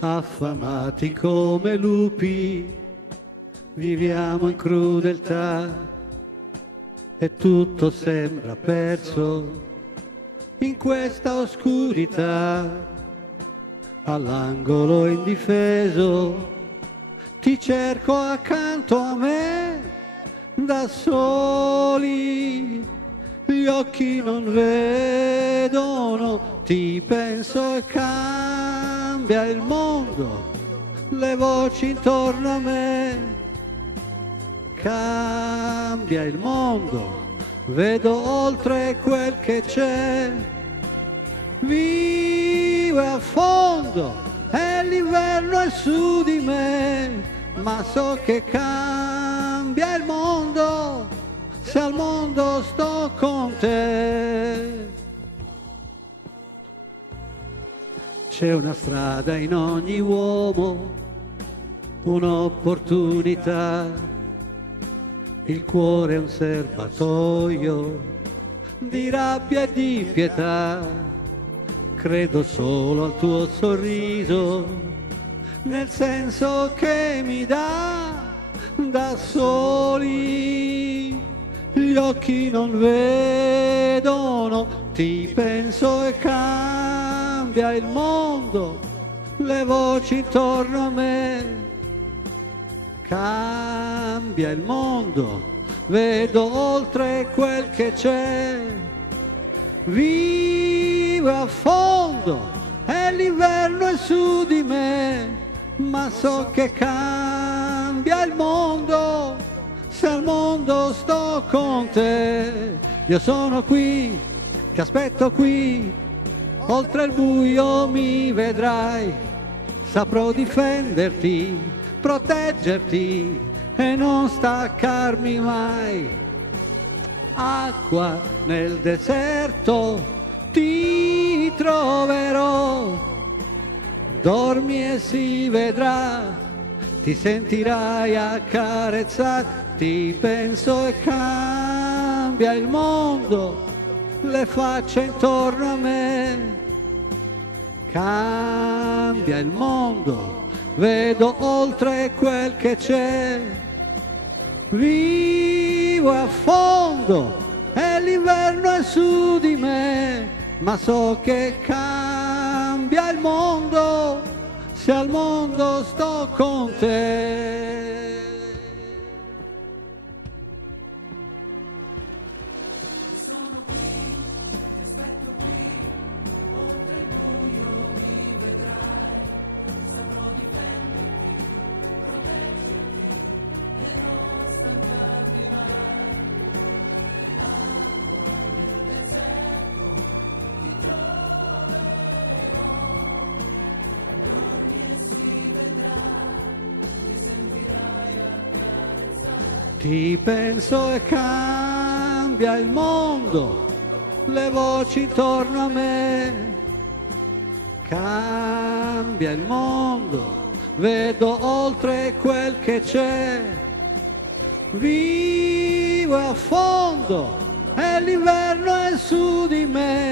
affamati come lupi, viviamo in crudeltà e tutto sembra perso in questa oscurità. All'angolo indifeso ti cerco accanto a me, da soli gli occhi non vedono, ti penso e cambia il mondo, le voci intorno a me, cambia il mondo, vedo oltre quel che c'è, vivo a fondo e l'inverno è su di me, ma so che cambia il mondo se al mondo sto con te. C'è una strada in ogni uomo, un'opportunità, il cuore è un serbatoio di rabbia e di pietà, credo solo al tuo sorriso, nel senso che mi dà, da soli gli occhi non vedono, ti penso e cambia il mondo, le voci intorno a me, cambia il mondo, vedo oltre quel che c'è, vivo a fondo e l'inverno è su di me, ma so che cambia il mondo se al mondo sto con te. Io sono qui, ti aspetto qui, oltre il buio mi vedrai, saprò difenderti, proteggerti e non staccarmi mai. Acqua nel deserto ti troverò, dormi e si vedrà, ti sentirai accarezzarti, penso e cambia il mondo, le facce intorno a me, cambia il mondo, vedo oltre quel che c'è, vivo a fondo e l'inverno è su di me, ma so che cambia il mondo se al mondo sto con te. Ti penso e cambia il mondo, le voci intorno a me, cambia il mondo, vedo oltre quel che c'è, vivo a fondo e l'inverno è su di me,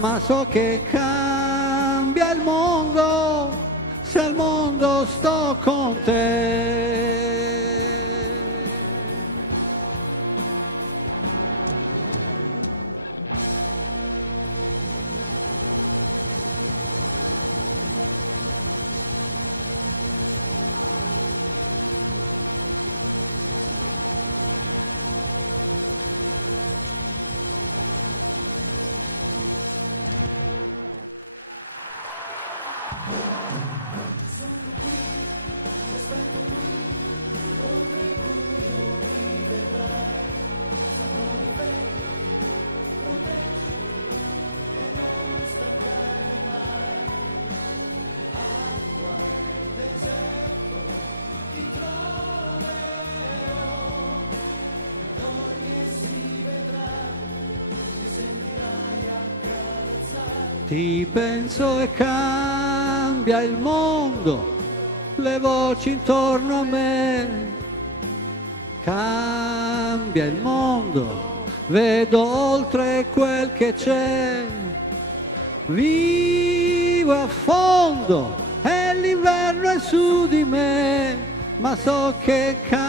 ma so che cambia il mondo se al mondo sto con te. Ti penso e cambia il mondo, le voci intorno a me, cambia il mondo, vedo oltre quel che c'è, vivo a fondo e l'inverno su di me, ma so che